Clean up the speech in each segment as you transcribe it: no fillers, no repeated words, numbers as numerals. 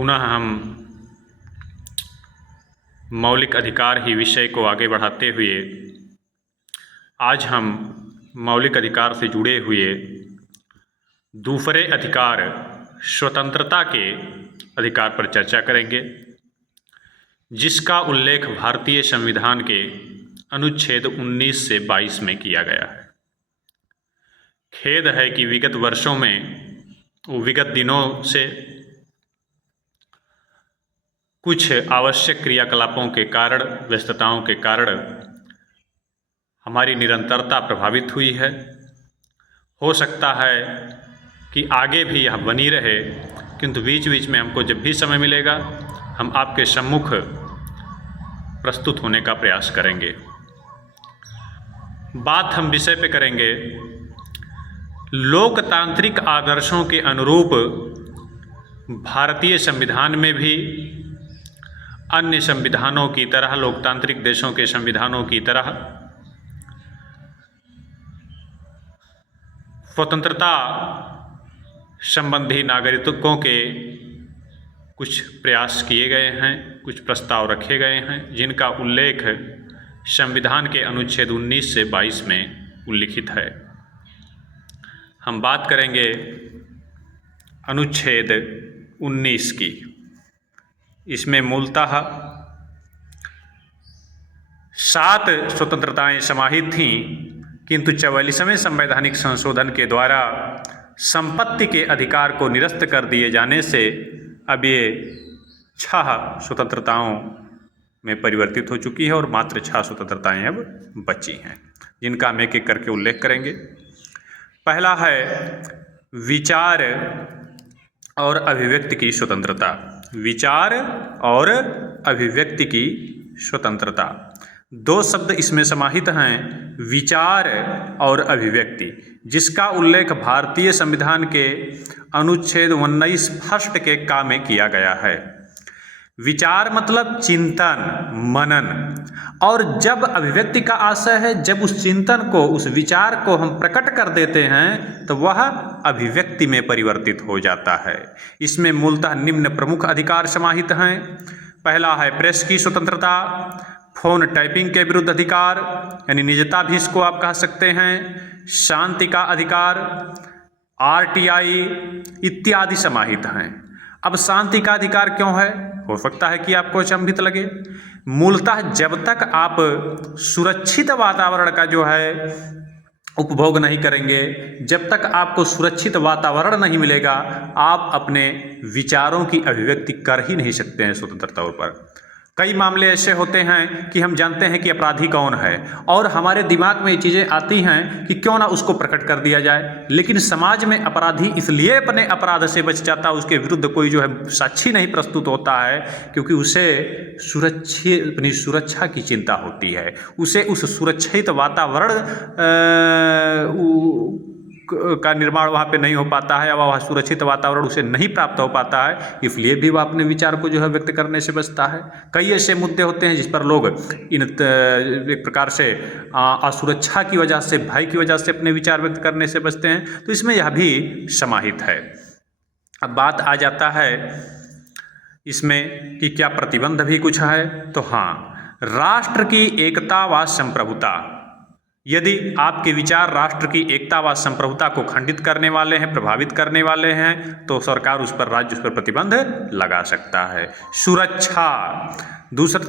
पुनः हम मौलिक अधिकार ही विषय को आगे बढ़ाते हुए आज हम मौलिक अधिकार से जुड़े हुए दूसरे अधिकार स्वतंत्रता के अधिकार पर चर्चा करेंगे, जिसका उल्लेख भारतीय संविधान के अनुच्छेद 19 से 22 में किया गया है। खेद है कि विगत वर्षों में, विगत दिनों से कुछ आवश्यक क्रियाकलापों के कारण, व्यस्तताओं के कारण हमारी निरंतरता प्रभावित हुई है। हो सकता है कि आगे भी यह बनी रहे, किंतु बीच बीच में हमको जब भी समय मिलेगा हम आपके सम्मुख प्रस्तुत होने का प्रयास करेंगे। बात हम विषय पे करेंगे लोकतांत्रिक आदर्शों के अनुरूप भारतीय संविधान में भी अन्य संविधानों की तरह, लोकतांत्रिक देशों के संविधानों की तरह स्वतंत्रता संबंधी नागरिकों के कुछ प्रयास किए गए हैं, कुछ प्रस्ताव रखे गए हैं, जिनका उल्लेख संविधान के अनुच्छेद 19 से 22 में उल्लिखित है। हम बात करेंगे अनुच्छेद 19 की। इसमें मूलतः 7 स्वतंत्रताएं समाहित थीं, किंतु 44वें संवैधानिक संशोधन के द्वारा संपत्ति के अधिकार को निरस्त कर दिए जाने से अब ये 6 स्वतंत्रताओं में परिवर्तित हो चुकी है और मात्र 6 स्वतंत्रताएं अब बची हैं, जिनका हम एक एक करके उल्लेख करेंगे। पहला है विचार और अभिव्यक्ति की स्वतंत्रता। विचार और अभिव्यक्ति की स्वतंत्रता, 2 शब्द इसमें समाहित हैं, विचार और अभिव्यक्ति, जिसका उल्लेख भारतीय संविधान के अनुच्छेद 19 फर्स्ट के का में किया गया है। विचार मतलब चिंतन, मनन, और जब अभिव्यक्ति का आशय है, जब उस चिंतन को, उस विचार को हम प्रकट कर देते हैं तो वह अभिव्यक्ति में परिवर्तित हो जाता है। इसमें मूलतः निम्न प्रमुख अधिकार समाहित हैं। पहला है प्रेस की स्वतंत्रता, फोन टैपिंग के विरुद्ध अधिकार, यानी निजता भी इसको आप कह सकते हैं, शांति का अधिकार, आरटीआई इत्यादि समाहित हैं। अब शांति का अधिकार क्यों है? हो सकता है कि आपको अचंभित लगे। मूलतः जब तक आप सुरक्षित वातावरण का जो है उपभोग नहीं करेंगे, जब तक आपको सुरक्षित वातावरण नहीं मिलेगा, आप अपने विचारों की अभिव्यक्ति कर ही नहीं सकते हैं स्वतंत्र तौर पर। कई मामले ऐसे होते हैं कि हम जानते हैं कि अपराधी कौन है और हमारे दिमाग में ये चीज़ें आती हैं कि क्यों ना उसको प्रकट कर दिया जाए, लेकिन समाज में अपराधी इसलिए अपने अपराध से बच जाता है, उसके विरुद्ध कोई जो है साक्षी नहीं प्रस्तुत होता है, क्योंकि उसे अपनी सुरक्षा की चिंता होती है, उसे उस सुरक्षित वातावरण का निर्माण वहाँ पे नहीं हो पाता है, वह सुरक्षित वातावरण उसे नहीं प्राप्त हो पाता है, इसलिए भी वह अपने विचार को जो है व्यक्त करने से बचता है। कई ऐसे मुद्दे होते हैं जिस पर लोग एक प्रकार से असुरक्षा की वजह से, भय की वजह से अपने विचार व्यक्त करने से बचते हैं, तो इसमें यह भी समाहित है। अब बात आ जाता है इसमें कि क्या प्रतिबंध भी कुछ है, तो हाँ, राष्ट्र की एकता व संप्रभुता। यदि आपके विचार राष्ट्र की एकता व संप्रभुता को खंडित करने वाले हैं, प्रभावित करने वाले हैं, तो सरकार उस पर, राज्य उस पर प्रतिबंध लगा सकता है। सुरक्षा,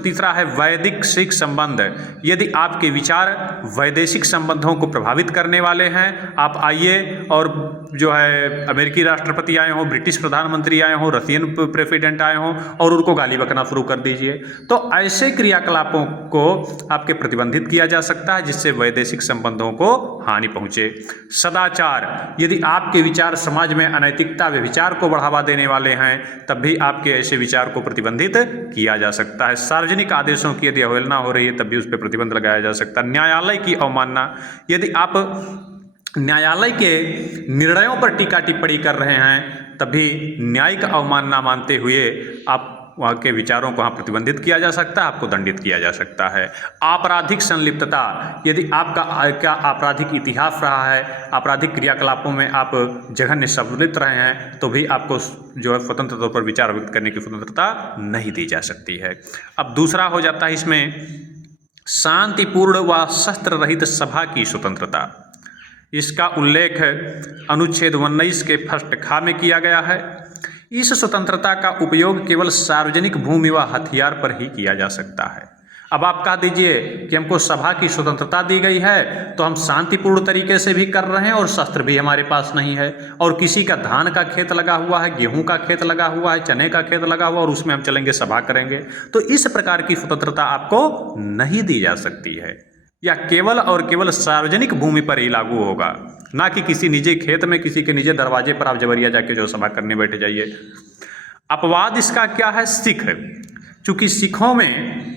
तीसरा है वैदेशिक संबंध। यदि आपके विचार वैदेशिक संबंधों को प्रभावित करने वाले हैं, आप आइए और जो है अमेरिकी राष्ट्रपति आए हों, ब्रिटिश प्रधानमंत्री आए हों, रशियन प्रेसिडेंट आए हों और उनको गाली बकना शुरू कर दीजिए, तो ऐसे क्रियाकलापों को आपके प्रतिबंधित किया जा सकता है, जिससे वैदेशिक संबंधों को हानि पहुंचे। सदाचार, यदि आपके विचार समाज में अनैतिकता, व्यभिचार को बढ़ावा देने वाले हैं, तब भी आपके ऐसे विचार को प्रतिबंधित किया जा सकता है। सार्वजनिक आदेशों की यदि अवहेलना हो रही है, तब भी उस पर प्रतिबंध लगाया जा सकता है। न्यायालय की अवमानना, यदि आप न्यायालय के निर्णयों पर टीका टिप्पणी कर रहे हैं, तभी न्यायिक अवमानना मानते हुए आप वहाँ के विचारों को वहाँ प्रतिबंधित किया जा सकता है, आपको दंडित किया जा सकता है। आपराधिक संलिप्तता, यदि आपका क्या आपराधिक इतिहास रहा है, आपराधिक क्रियाकलापों में आप जघन्य सम्मिलित रहे हैं, तो भी आपको जो है स्वतंत्र तौर पर विचार व्यक्त करने की स्वतंत्रता नहीं दी जा सकती है। अब दूसरा हो जाता है इसमें शांतिपूर्ण व शस्त्र रहित सभा की स्वतंत्रता। इसका उल्लेख अनुच्छेद 19 के फर्स्ट खा में किया गया है। इस स्वतंत्रता का उपयोग केवल सार्वजनिक भूमि व हथियार पर ही किया जा सकता है। अब आप कह दीजिए कि हमको सभा की स्वतंत्रता दी गई है, तो हम शांतिपूर्ण तरीके से भी कर रहे हैं और शस्त्र भी हमारे पास नहीं है, और किसी का धान का खेत लगा हुआ है, गेहूं का खेत लगा हुआ है, चने का खेत लगा हुआ है, और उसमें हम चलेंगे सभा करेंगे, तो इस प्रकार की स्वतंत्रता आपको नहीं दी जा सकती है। या केवल और केवल सार्वजनिक भूमि पर ही लागू होगा, ना कि किसी निजी खेत में, किसी के निजी दरवाजे पर आप जबरिया जाके जो सभा करने बैठे जाइए। अपवाद इसका क्या है? सिख। चूंकि सिखों में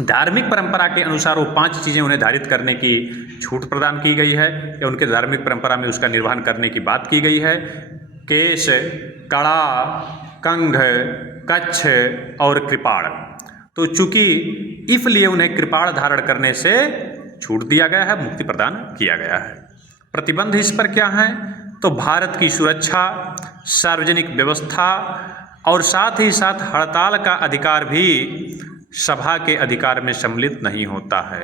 धार्मिक परंपरा के अनुसार वो 5 चीज़ें उन्हें धारित करने की छूट प्रदान की गई है, या उनके धार्मिक परंपरा में उसका निर्वहन करने की बात की गई है। केश, कड़ा, कंघ, कच्छ और कृपाण। तो चूंकि इसलिए उन्हें कृपाण धारण करने से छूट दिया गया है, मुक्ति प्रदान किया गया है। प्रतिबंध इस पर क्या है? तो भारत की सुरक्षा, सार्वजनिक व्यवस्था और साथ ही साथ हड़ताल का अधिकार भी सभा के अधिकार में सम्मिलित नहीं होता है।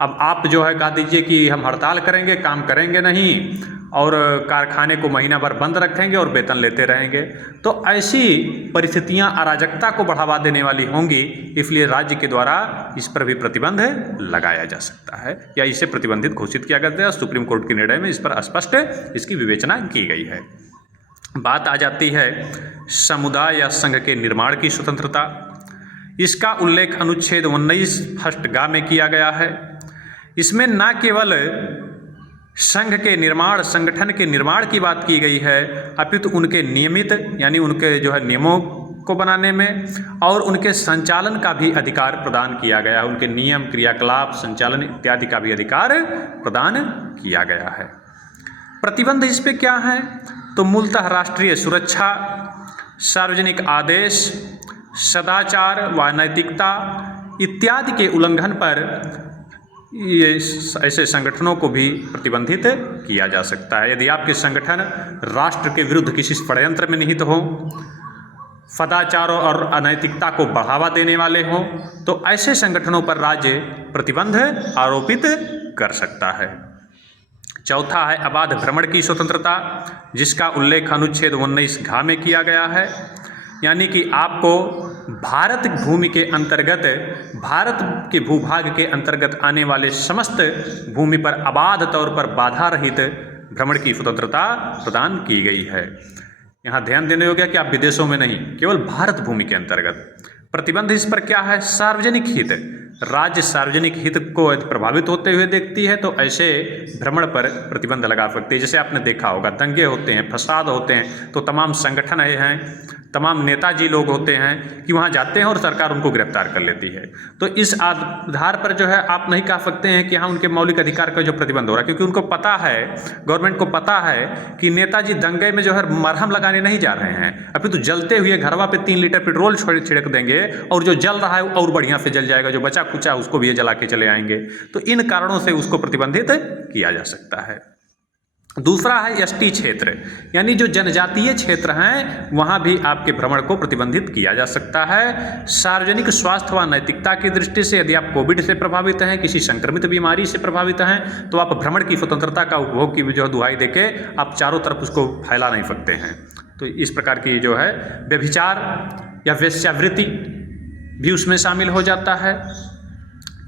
अब आप जो है कह दीजिए कि हम हड़ताल करेंगे, काम करेंगे नहीं, और कारखाने को महीना भर बंद रखेंगे और वेतन लेते रहेंगे, तो ऐसी परिस्थितियां अराजकता को बढ़ावा देने वाली होंगी। इसलिए राज्य के द्वारा इस पर भी प्रतिबंध लगाया जा सकता है, या इसे प्रतिबंधित घोषित किया गया है। सुप्रीम कोर्ट के निर्णय में इस पर स्पष्ट इसकी विवेचना की गई है। बात आ जाती है समुदाय या संघ के निर्माण की स्वतंत्रता। इसका उल्लेख अनुच्छेद 19 फर्स्ट गा में किया गया है। इसमें न केवल संघ के निर्माण, संगठन के निर्माण की बात की गई है, अपितु उनके नियमित यानी उनके जो है नियमों को बनाने में और उनके संचालन का भी अधिकार प्रदान किया गया है। उनके नियम, क्रियाकलाप, संचालन इत्यादि का भी अधिकार प्रदान किया गया है। प्रतिबंध इस पे क्या है? तो मूलतः राष्ट्रीय सुरक्षा, सार्वजनिक आदेश, सदाचार व नैतिकता इत्यादि के उल्लंघन पर ये ऐसे संगठनों को भी प्रतिबंधित किया जा सकता है। यदि आपके संगठन राष्ट्र के विरुद्ध किसी षड्यंत्र में निहित हो, सदाचारों और अनैतिकता को बढ़ावा देने वाले हों, तो ऐसे संगठनों पर राज्य प्रतिबंध आरोपित कर सकता है। चौथा है अबाध भ्रमण की स्वतंत्रता, जिसका उल्लेख अनुच्छेद 19 घ में किया गया है। यानी कि आपको भारत भूमि के अंतर्गत, भारत के भूभाग के अंतर्गत आने वाले समस्त भूमि पर अबाध तौर पर बाधा रहित भ्रमण की स्वतंत्रता प्रदान की गई है। यहाँ ध्यान देने योग्य कि आप विदेशों में नहीं, केवल भारत भूमि के अंतर्गत। प्रतिबंध इस पर क्या है? सार्वजनिक हित। राज्य सार्वजनिक हित को प्रभावित होते हुए देखती है तो ऐसे भ्रमण पर प्रतिबंध लगा सकती है। जैसे आपने देखा होगा, दंगे होते हैं, फसाद होते हैं, तो तमाम संगठन हैं, तमाम नेताजी लोग होते हैं कि वहाँ जाते हैं और सरकार उनको गिरफ्तार कर लेती है। तो इस आधार पर जो है आप नहीं कह सकते हैं कि हाँ उनके मौलिक अधिकार का जो प्रतिबंध हो रहा है, क्योंकि उनको पता है, गवर्नमेंट को पता है कि नेताजी दंगे में जो है मरहम लगाने नहीं जा रहे हैं, अभी तो जलते हुए घरवा पे 3 लीटर पेट्रोल छिड़क देंगे और जो जल रहा है और बढ़िया से जल जाएगा, जो बचा कुचा उसको भी ये जला के चले आएंगे। तो इन कारणों से उसको प्रतिबंधित किया जा सकता है। दूसरा है एसटी क्षेत्र, यानी जो जनजातीय क्षेत्र हैं वहाँ भी आपके भ्रमण को प्रतिबंधित किया जा सकता है। सार्वजनिक स्वास्थ्य व नैतिकता की दृष्टि से यदि आप कोविड से प्रभावित हैं, किसी संक्रमित बीमारी से प्रभावित हैं, तो आप भ्रमण की स्वतंत्रता का उपभोग की जो दुहाई देके आप चारों तरफ उसको फैला नहीं सकते हैं। तो इस प्रकार की जो है व्यभिचार या वेश्यावृत्ति भी उसमें शामिल हो जाता है।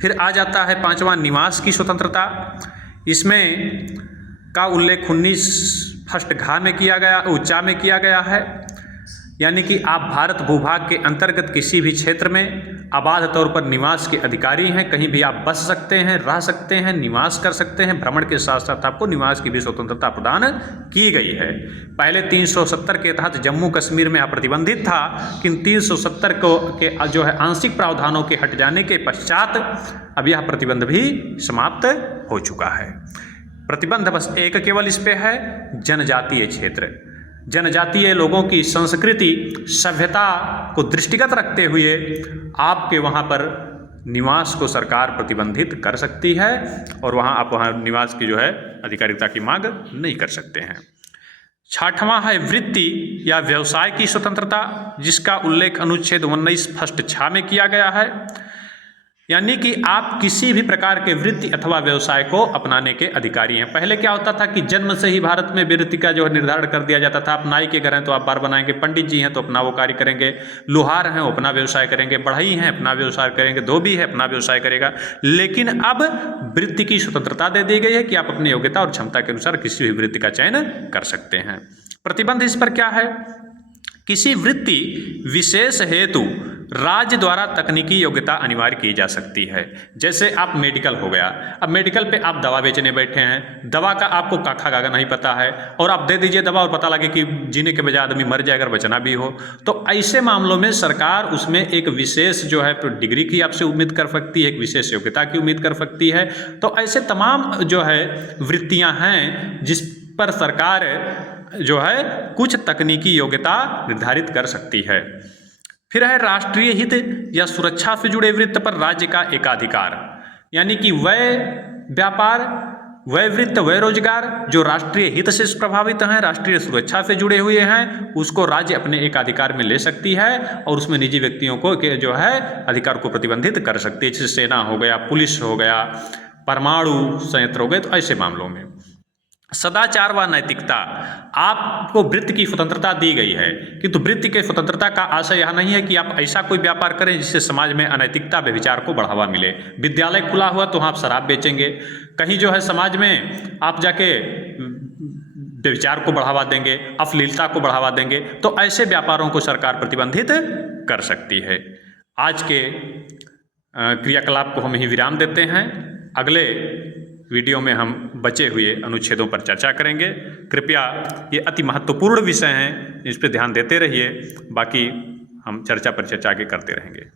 फिर आ जाता है 5वां निवास की स्वतंत्रता। इसमें का उल्लेख 19 फर्स्ट घ में किया गया, उच्चा में किया गया है। यानी कि आप भारत भूभाग के अंतर्गत किसी भी क्षेत्र में आबाद तौर पर निवास के अधिकारी हैं, कहीं भी आप बस सकते हैं, रह सकते हैं, निवास कर सकते हैं। भ्रमण के साथ साथ आपको निवास की भी स्वतंत्रता प्रदान की गई है। पहले 370 के तहत जम्मू कश्मीर में प्रतिबंधित था, किन 370 के जो है आंशिक प्रावधानों के हट जाने के पश्चात अब यह प्रतिबंध भी समाप्त हो चुका है। प्रतिबंध बस एक केवल इस पे है, जनजातीय क्षेत्र। जनजातीय लोगों की संस्कृति सभ्यता को दृष्टिगत रखते हुए आपके वहाँ पर निवास को सरकार प्रतिबंधित कर सकती है और आप वहाँ निवास की जो है अधिकारिता की मांग नहीं कर सकते हैं। 6वां है वृत्ति या व्यवसाय की स्वतंत्रता, जिसका उल्लेख अनुच्छेद 19 फर्स्ट 6 में किया गया है। यानी कि आप किसी भी प्रकार के वृत्ति अथवा व्यवसाय को अपनाने के अधिकारी हैं। पहले क्या होता था कि जन्म से ही भारत में वृत्ति का जो है निर्धारण कर दिया जाता था। आप नाई के घर हैं तो आप बार बनाएंगे, पंडित जी हैं तो अपना वो कार्य करेंगे, लोहार हैं अपना व्यवसाय करेंगे, बढ़ई हैं अपना व्यवसाय करेंगे, धोबी है अपना व्यवसाय करेगा। लेकिन अब वृत्ति की स्वतंत्रता दे दी गई है कि आप अपनी योग्यता और क्षमता के अनुसार किसी भी वृत्ति का चयन कर सकते हैं। प्रतिबंध इस पर क्या है? किसी वृत्ति विशेष हेतु राज्य द्वारा तकनीकी योग्यता अनिवार्य की जा सकती है। जैसे आप मेडिकल हो गया, अब मेडिकल पे आप दवा बेचने बैठे हैं, दवा का आपको काखा गागा नहीं पता है और आप दे दीजिए दवा और पता लगे कि जीने के बजाय आदमी मर जाए अगर बचना भी हो, तो ऐसे मामलों में सरकार उसमें एक विशेष जो है डिग्री की आपसे उम्मीद कर सकती है, एक विशेष योग्यता की उम्मीद कर सकती है। तो ऐसे तमाम जो है वृत्तियाँ हैं जिस पर सरकार जो है कुछ तकनीकी योग्यता निर्धारित कर सकती है। फिर है राष्ट्रीय हित या सुरक्षा से जुड़े वृत्त पर राज्य का एकाधिकार, यानी कि वह व्यापार, वह वृत्त, वह रोजगार जो राष्ट्रीय हित से प्रभावित हैं, राष्ट्रीय सुरक्षा से जुड़े हुए हैं, उसको राज्य अपने एकाधिकार में ले सकती है और उसमें निजी व्यक्तियों को जो है अधिकार को प्रतिबंधित कर सकती है। जैसे सेना हो गया, पुलिस हो गया, परमाणु संयंत्र हो गए, तो ऐसे मामलों में। सदाचार व नैतिकता, आपको वृत्ति की स्वतंत्रता दी गई है, किंतु वृत्ति के स्वतंत्रता का आशय यह नहीं है कि आप ऐसा कोई व्यापार करें जिससे समाज में अनैतिकता व्यभिचार को बढ़ावा मिले। विद्यालय खुला हुआ तो आप शराब बेचेंगे, कहीं जो है समाज में आप जाके व्यभिचार को बढ़ावा देंगे, अश्लीलता को बढ़ावा देंगे, तो ऐसे व्यापारों को सरकार प्रतिबंधित कर सकती है। आज के क्रियाकलाप को हम ही विराम देते हैं। अगले वीडियो में हम बचे हुए अनुच्छेदों पर चर्चा करेंगे। कृपया ये अति महत्वपूर्ण विषय हैं, इस पर ध्यान देते रहिए। बाकी हम चर्चा पर चर्चा आगे करते रहेंगे।